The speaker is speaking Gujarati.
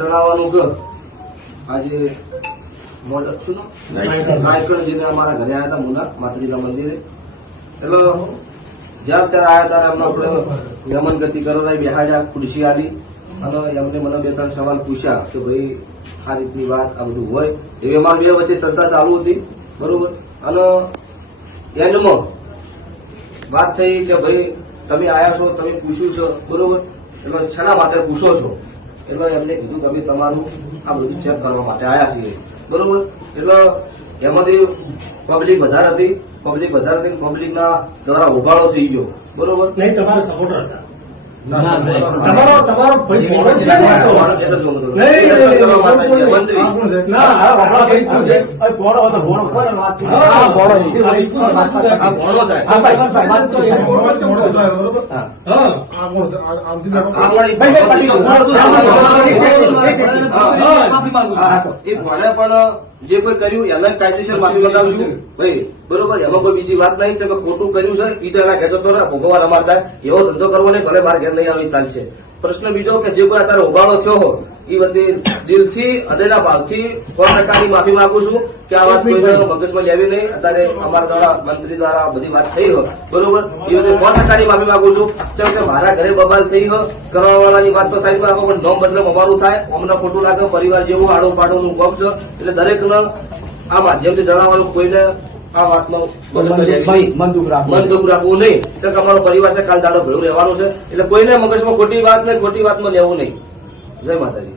જણાવવાનું કે આજે છું નાયકણ જઈને અમારા ઘરે આવ્યા હતા મુના માતાજીના મંદિરે. એટલે જ્યાં ત્યારે આવ્યા ત્યારે એમને આપણે યમન ગતિ કરવા બેહાડ્યા ખુરશી આવી અને એમને મને બે ત્રણ સવાલ પૂછ્યા કે ભાઈ આ રીતની વાત આ બધું હોય? એવી અમારી બે વચ્ચે ચર્ચા ચાલુ હતી બરોબર? અને એન્ડમાં વાત થઈ કે ભાઈ તમે આયા છો તમે પૂછ્યું છો બરોબર? એટલે શેના માટે પૂછો છો. એટલે એમને કીધું અમે તમારું આ બધું ચેક કરવા માટે આયા છીએ. બરોબર? એટલે એમાંથી પબ્લિક વધારે હતી પબ્લિક વધારે હતી પબ્લિકના દ્વારા ઉભાળો થઈ ગયો. બરોબર? નહીં, તમારા સપોર્ટર હતા. તમારો તમારો ભાઈ મોડો છે ને તો. નહીં, નહીં, હા. હા, એ મને પણ જે કોઈ કર્યું એને કાયદેસર માફી મંગાવીશું ભાઈ બરોબર એમાં કોઈ બીજી વાત નહીં. તમે ખોટું કર્યું છે ઈ તો એના ઘેર જતો રહે ભોગવવા અમાર થાય. એવો ધંધો કરવો નહીં ભલે બાર ઘેર નહીં આવી ચાલશે. પ્રશ્ન બીજો કે જે કોઈ અત્યારે ઉભાળો થયો હો એ બધી દિલથી હૃદયના ભાવથી સો ટકાની માફી માંગુ છું કે આ વાત કોઈ મગજમાં લેવી નહીં. અત્યારે અમારા દ્વારા મંત્રી દ્વારા બધી વાત થઈ હોય બરોબર? એ બધી સો ટકાની માફી માંગુ છું. કેમ કે મારા ઘરે બબાલ થઈ હોય કરવાવાળાની વાત તો સારી રાખો, પણ નોમ બદલો અમારું થાય. અમને ખોટું લાગે, પરિવાર જેવું આડો પાડું કોમ છે. એટલે દરેકને આ માધ્યમથી જણાવવાનું કોઈને આ વાતનો મગજમાં મન દુઃખ રાખવું. મન દુઃખ રાખવું નહીં. તો તમારો અમારો પરિવાર છે કાલ દાડો ભેળું રહેવાનું છે. એટલે કોઈને મગજમાં ખોટી વાત નહીં ખોટી વાતમાં લેવું નહીં. જય માતાજી.